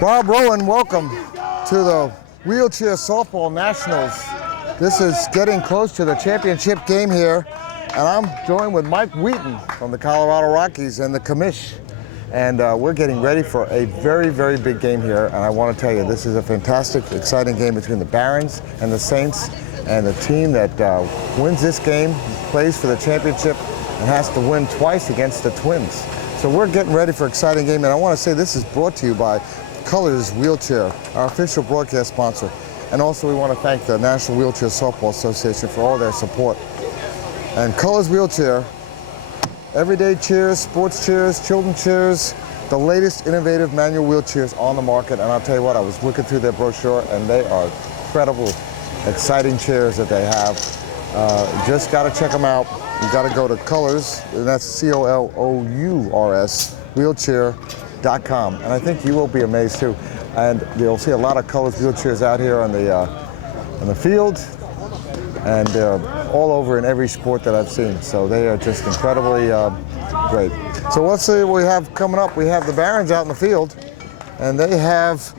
Bob Rowan, welcome to the Wheelchair Softball Nationals. This is getting close to the championship game here, and I'm joined with Mike Wheaton from the Colorado Rockies and the commish. And we're getting ready for a very, very big game here, and I want to tell you, this is a fantastic, exciting game between the Barons and the Saints, and the team that wins this game plays for the championship and has to win twice against the Twins. So we're getting ready for an exciting game, and I want to say this is brought to you by Colors Wheelchair, our official broadcast sponsor. And also we want to thank the National Wheelchair Softball Association for all their support. And Colors Wheelchair, everyday chairs, sports chairs, children's chairs, the latest innovative manual wheelchairs on the market. And I'll tell you what, I was looking through their brochure, and they are incredible, exciting chairs that they have. Just got to check them out. You got to go to Colors, and that's C-O-L-O-U-R-S, wheelchair.com. And I think you will be amazed too. And you'll see a lot of Colors wheelchairs out here on the field, and they're all over in every sport that I've seen. So they are just incredibly great. So let's see what we have coming up. We have the Barons out in the field, and they have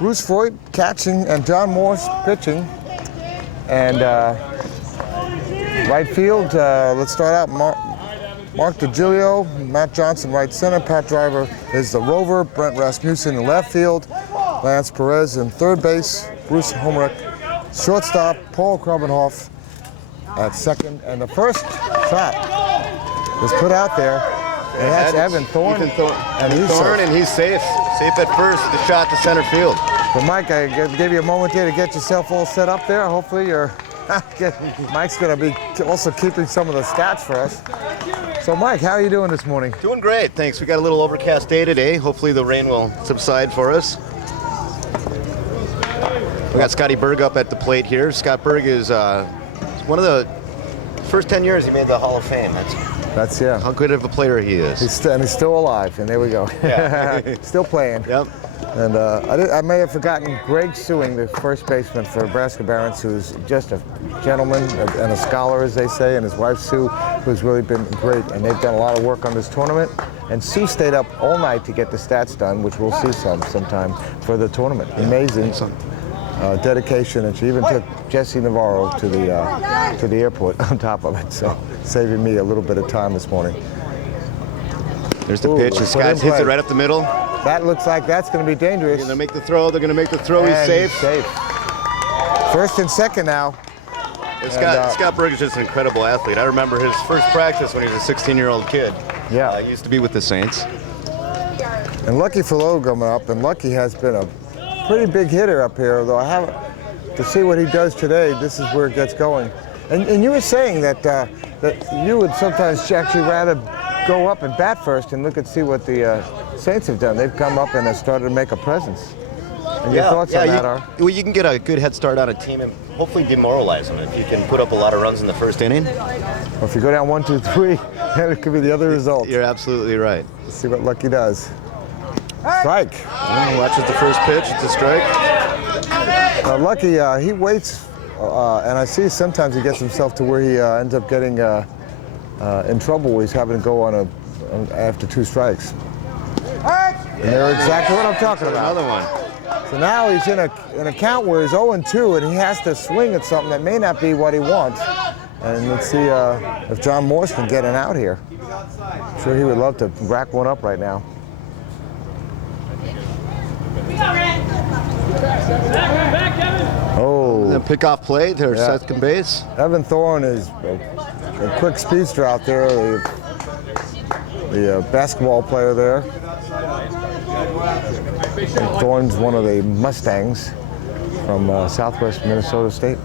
Bruce Freud catching and John Morse pitching. And right field, let's start out. Mark DiGilio, Matt Johnson right center, Pat Driver is the rover, Brent Rasmussen in left field, Lance Perez in third base, Bruce Homerick shortstop, Paul Krabenhoff at second, and the first shot is put out there, and that's Evan Thorne. And he's safe. Safe at first, the shot to center field. So Mike, I gave you a moment here to get yourself all set up there. Hopefully you're Mike's going to be also keeping some of the stats for us. So Mike, how are you doing this morning? Doing great, thanks. We got a little overcast day today. Hopefully the rain will subside for us. We got Scotty Berg up at the plate here. Scott Berg is one of the first 10 years he made the Hall of Fame. That's yeah. How good of a player he is. He's still alive, and there we go. Yeah. Still playing. Yep. And I may have forgotten Greg Sewing, the first baseman for Nebraska Barons, who's just a gentleman and a scholar, as they say, and his wife Sue, who's really been great. And they've done a lot of work on this tournament. And Sue stayed up all night to get the stats done, which we'll see sometime for the tournament. Amazing dedication, and she even took Jesse Navarro to the airport on top of it, so saving me a little bit of time this morning. There's the pitch, and Scott hits it right up the middle. That looks like that's going to be dangerous. They're going to make the throw. They're going to make the throw. He's safe. First and second now. Scott Berg is just an incredible athlete. I remember his first practice when he was a 16-year-old kid. Yeah. He used to be with the Saints. And Lucky Falo coming up, and Lucky has been a pretty big hitter up here, although I haven't, to see what he does today, this is where it gets going. And you were saying that you would sometimes actually rather go up and bat first and look and see what the Saints have done. They've come up and have started to make a presence. And your thoughts on that are? Well, you can get a good head start on a team and hopefully demoralize them if you can put up a lot of runs in the first inning. Or if you go down 1, 2, 3, then it could be the other result. You're absolutely right. Let's see what Lucky does. Strike. Watches the first pitch. It's a strike. Lucky, he waits, and I see sometimes he gets himself to where he ends up getting in trouble where he's having to go on after 2 strikes. And they're exactly what I'm talking about. Another one. So now he's in a count where he's 0-2, and he has to swing at something that may not be what he wants. And let's see if John Morse can get an out here. I'm sure he would love to rack one up right now. Oh. The pickoff play to second base. Evan Thorne is a quick speedster out there, the basketball player there. And Thorne's one of the Mustangs from Southwest Minnesota State.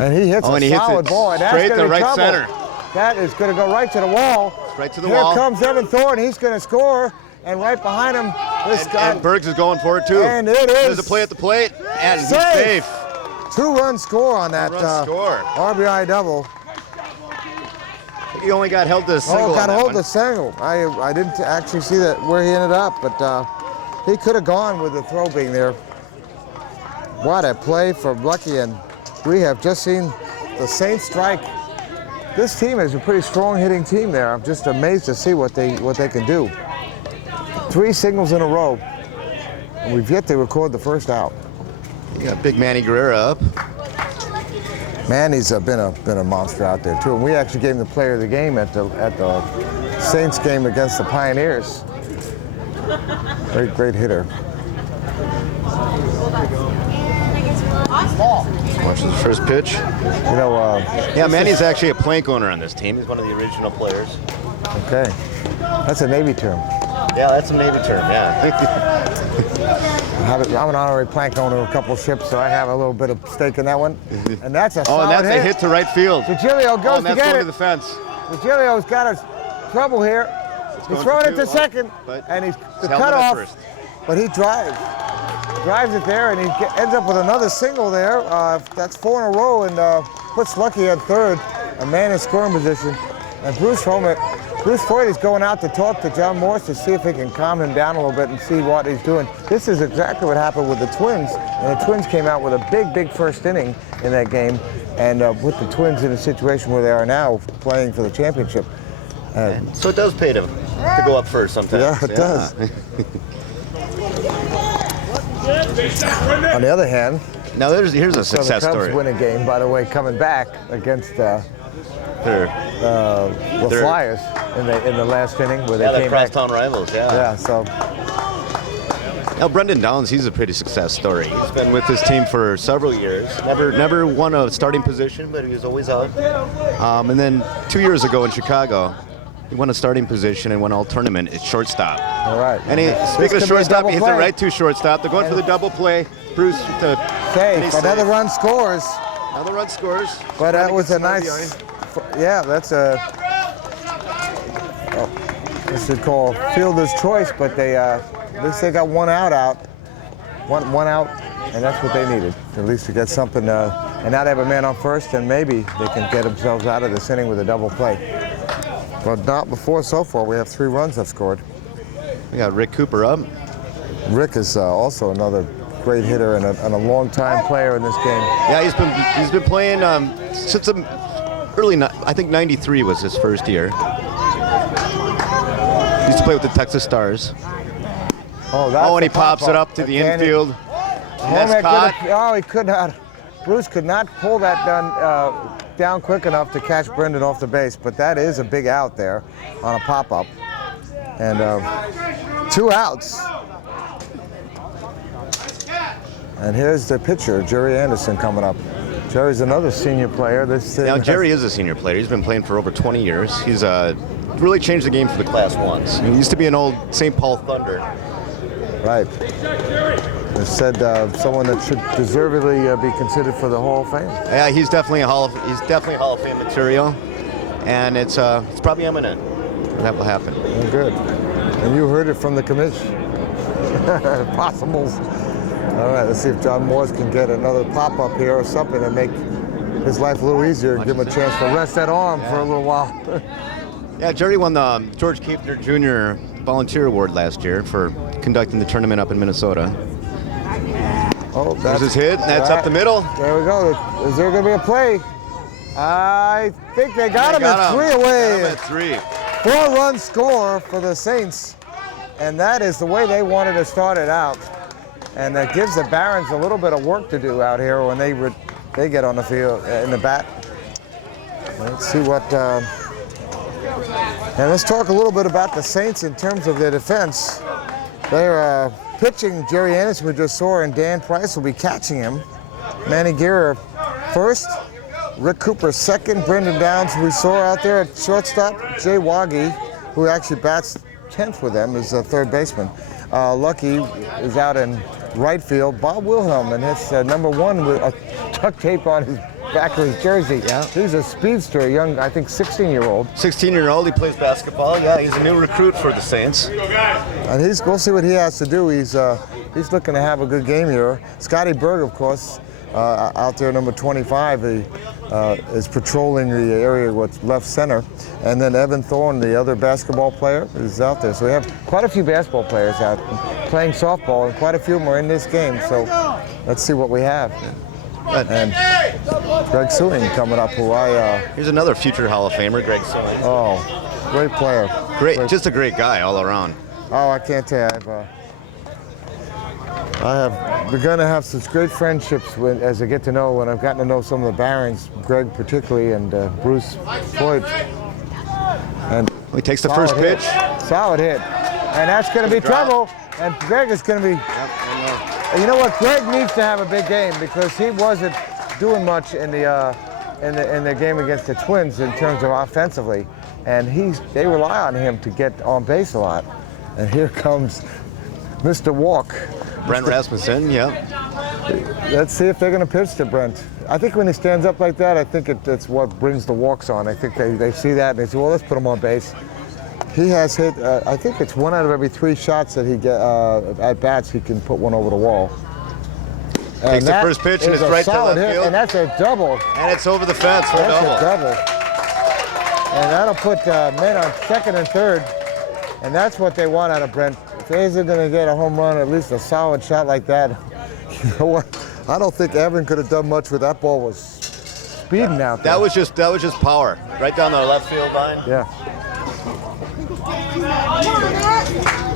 And he hits a solid ball. And straight to right center. That is going to go right to the wall. Right to the wall. Here comes Evan Thorne. He's going to score. And right behind him, this guy. And Bergs is going for it too. And it is. There's a play at the plate. And he's safe. 2-run score on that RBI double. He only got held to a single. Oh, got hold to single. I didn't actually see that where he ended up, but he could have gone with the throw being there. What a play from Lucky, and we have just seen the Saints strike this team is a pretty strong hitting team there. I'm just amazed to see what they can do. 3 singles in a row, and we've yet to record the first out. You got big Manny Guerrero up. Manny's been a monster out there too, and we actually gave him the player of the game at the Saints game against the Pioneers. Great hitter. Watch the first pitch. You know, Yeah, Manny's actually a plank owner on this team. He's one of the original players. okay, that's a Navy term. Yeah, that's a Navy term, yeah. I'm an honorary plank owner of a couple ships, so I have a little bit of stake in that one. And that's a Oh, solid and that's a hit to right field. Virgilio goes and to that's get going it. to the fence. Virgilio's got us trouble here. He's going throwing for it to two, second, but and he's the held it at cutoff, first. but he drives it there, and he ends up with another single there. That's 4 in a row, and puts Lucky at third, a man in scoring position. And Bruce Freud is going out to talk to John Morse to see if he can calm him down a little bit and see what he's doing. This is exactly what happened with the Twins, and the Twins came out with a big first inning in that game, and with the Twins in a situation where they are now playing for the championship. So it does pay to go up first sometimes. Yeah, it does. On the other hand, Now here's a so the success Cubs story. win a game, by the way, coming back against the They're- Flyers in the last inning where they Yeah, they're came back. crosstown rivals, yeah. Yeah, so Now, Brendan Downs, he's a pretty success story. He's been with this team for several years. Never won a starting position, but he was always out. And then 2 years ago in Chicago, he won a starting position and won all tournament at shortstop. all right. And This speaking could of be a shortstop, double he hits it play. right to shortstop. They're going for the double play. Bruce to Okay, he's another safe. run scores, Another run scores. but that Trying to was get a some nice. RBI. Yeah, that's a. This is called fielder's choice, but they at least they got one out, one out, and that's what they needed. At least to get something. And now they have a man on first, and maybe they can get themselves out of this inning with a double play. But not before so far. We have 3 runs I've scored. We got Rick Cooper up. Rick is also another great hitter and a long-time player in this game. Yeah, he's been playing since the early. I think '93 was his first year. He used to play with the Texas Stars. Oh, that's And he the pops it pop-up. up to the Again, infield. That's Holmbeck caught. oh, he could not. Bruce could not pull that down quick enough to catch Brendan off the base, but that is a big out there on a pop-up. And 2 outs. And here's the pitcher, Jerry Anderson, coming up. Jerry's another senior player. Now Jerry is a senior player. He's been playing for over 20 years. He's really changed the game for the Class 1s. He used to be an old St. Paul Thunder. Right. They said someone that should deservedly be considered for the Hall of Fame. Yeah, he's definitely Hall of Fame material, and it's probably imminent. That will happen. Oh, good. And you heard it from the commission. Possibles. All right, let's see if John Morse can get another pop-up here or something and make his life a little easier and give him a chance to rest that arm for a little while. Yeah, Jerry won the George Kaepner Jr. Volunteer Award last year for conducting the tournament up in Minnesota. Oh, There's his hit. That's up the middle. There we go. Is there going to be a play? I think they got him at 3 away. Got him at 3. 4-run score for the Saints, and that is the way they wanted to start it out. And that gives the Barons a little bit of work to do out here when they get on the field in the bat. Let's see what. And let's talk a little bit about the Saints in terms of their defense. They're pitching Jerry Anderson, we just saw, and Dan Price will be catching him. Manny Guerra first, Rick Cooper second, Brendan Downs, who we saw out there at shortstop, Jay Waggy, who actually bats 10th with them, is a third baseman. Lucky is out in right field. Bob Wilhelm, and his number 1 with a duct tape on his back of his jersey. Yeah. He's a speedster, a young, I think, 16-year-old. 16-year-old. He plays basketball. Yeah, he's a new recruit for the Saints. And we'll see what he has to do. He's looking to have a good game here. Scotty Berg, of course, out there, number 25, he is patrolling the area what's left center. And then Evan Thorne, the other basketball player, is out there. So we have quite a few basketball players out playing softball, and quite a few more in this game. So let's see what we have. And Greg Sewing coming up, who Here's another future Hall of Famer, Greg Sewing. great player. Just a great guy all around. Oh, I can't tell you. I have begun to have some great friendships as I get to know, when I've gotten to know some of the Barons, Greg particularly, and Bruce Floyd. And He takes the first pitch. Solid hit. And that's going to be trouble. And Greg is going to be... You know what? Greg needs to have a big game because he wasn't doing much in the game against the Twins in terms of offensively. And they rely on him to get on base a lot. And here comes Mr. Walk. Brent Rasmussen, yeah. Let's see if they're going to pitch to Brent. I think when he stands up like that, I think it's what brings the walks on. I think they see that and they say, well, let's put him on base. He has hit, I think it's 1 out of every 3 shots that he get at bats, he can put one over the wall. And takes the first pitch and it's right to left field. And that's a double. And it's over the fence for a double. That's a double. And that'll put men on second and third. And that's what they want out of Brent. If they're going to get a home run, at least a solid shot like that, you know what? I don't think Evan could have done much with that ball. Was speeding out there. That was just power, right down the left field line. Yeah.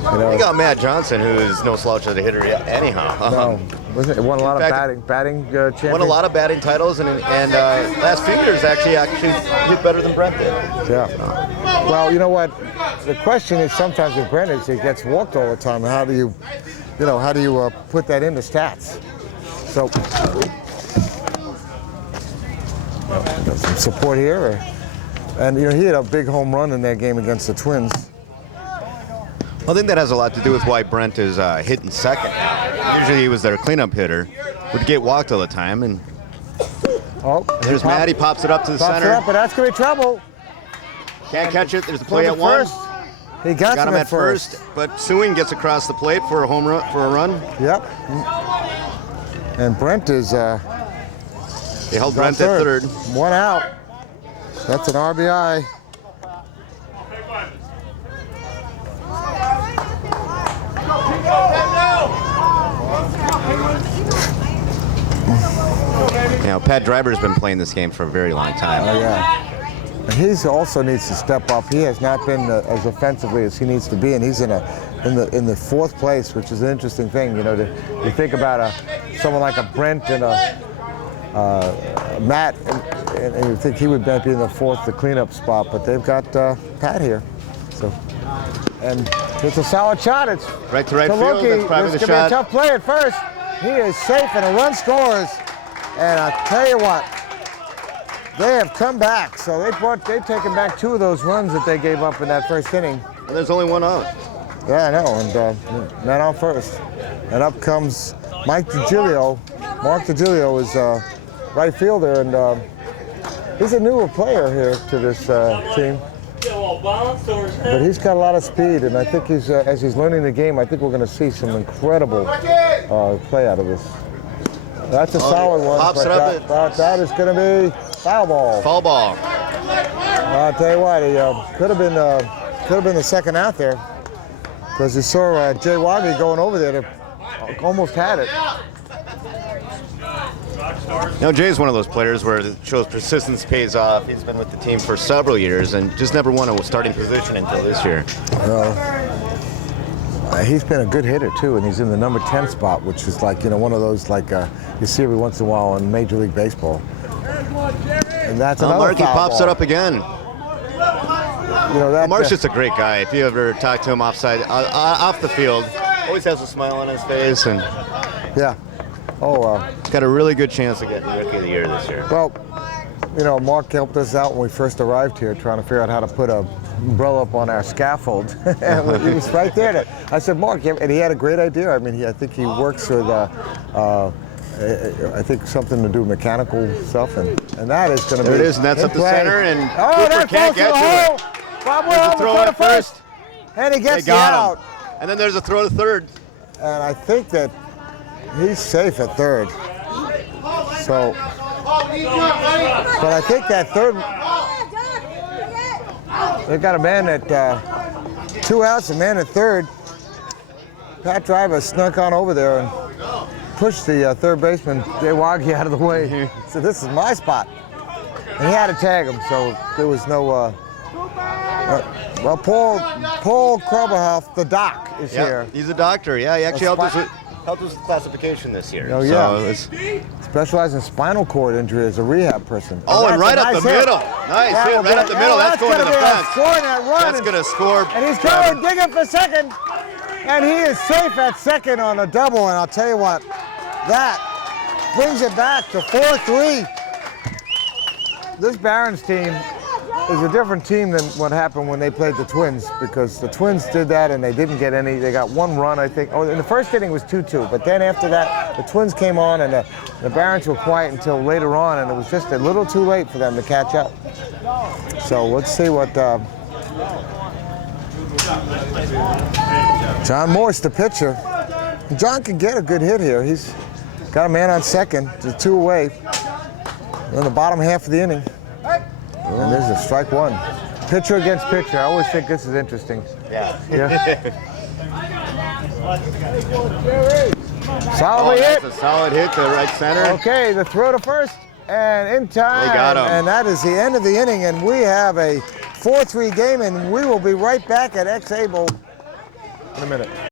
You got Matt Johnson, who is no slouch as a hitter anyhow. No, won a lot of batting champions. Won a lot of batting titles, and last few years actually hit better than Brent did. Yeah. Well, you know what? The question is sometimes with Brent is he gets walked all the time. How do you put that into stats? So, some support here, and he had a big home run in that game against the Twins. I think that has a lot to do with why Brent is hitting second now. Usually he was their cleanup hitter, would get walked all the time, and there's Matt. He pops it up to the center. Up, but that's gonna be trouble. Can't catch it. There's a play at one. He got him at first, but Sewing gets across the plate for a home run for a run. Yep. And Brent is. They held Brent at third. 1 out. That's an RBI. Pat Driver's been playing this game for a very long time. Oh yeah. He also needs to step up. He has not been as offensively as he needs to be, and he's in the 4th place, which is an interesting thing. You think about someone like a Brent and a Matt, and you think he would be in the 4th, the cleanup spot, but they've got Pat here. So, and it's a solid shot. It's right to right field. That's probably the shot. It's gonna be a tough play at first. He is safe, and a run scores. And I'll tell you what, they have come back. So they've taken back 2 of those runs that they gave up in that first inning. And there's only 1 out. Yeah, I know. And man on first. And up comes Mike DiGilio. Mark DiGilio is right fielder, and he's a newer player here to this team. But he's got a lot of speed, and I think as he's learning the game, I think we're going to see some incredible play out of this. That's a solid one. Pops it up. But that is going to be foul ball. Foul ball. I'll tell you what, he could have been the second out there, because you saw Jay Waggy going over there to almost had it. Jay's one of those players where it shows persistence pays off. He's been with the team for several years and just never won a starting position until this year. He's been a good hitter too, and he's in the number 10 spot, which is like one of those you see every once in a while in Major League Baseball. And that's another Marky foul pops ball. it up again. Mark's just a great guy. If you ever talk to him off the field, always has a smile on his face, and yeah. Got a really good chance of getting Rookie of the Year this year. Well, Mark helped us out when we first arrived here, trying to figure out how to put a umbrella up on our scaffold. And he was right there. I said, Mark, and he had a great idea. I mean, I think he works with, I think something to do with mechanical stuff, and that is going to be. There it is, and that's up the center, and Cooper can't get to it. Bob Will throw to first, and he gets the out. And then there's a throw to third. And I think that he's safe at third. So, but I think that third, they've got a man at 2 outs, a man at third. Pat Driver snuck on over there, and pushed the third baseman, Jay Waggy, out of the way. So this is my spot. And he had to tag him, so there was no, well, Paul Kroberhoff, the doc, is here. He's a doctor. Yeah, he actually helped us with classification this year. Oh, yeah. Specialized in spinal cord injury as a rehab person. Oh, and right up the middle. Nice hit, right up the middle. That's going to the fence. Scoring that run. That's going to score. And he's going, digging for second. And he is safe at second on a double. And I'll tell you what, that brings it back to 4-3. This Barons team is a different team than what happened when they played the Twins, because the Twins did that and they didn't get any. They got one run, I think. Oh, in the first inning was 2-2, but then after that, the Twins came on and the Barons were quiet until later on, and it was just a little too late for them to catch up. So let's see what John Morse, the pitcher. John can get a good hit here. He's got a man on second, just 2 away. In the bottom half of the inning. And there's a strike one. Pitcher against pitcher. I always think this is interesting. Yeah. Solidly hit. That's a solid hit to right center. Okay, the throw to first. And in time. They got him. And that is the end of the inning. And we have a 4-3 game. And we will be right back at X-Able in a minute.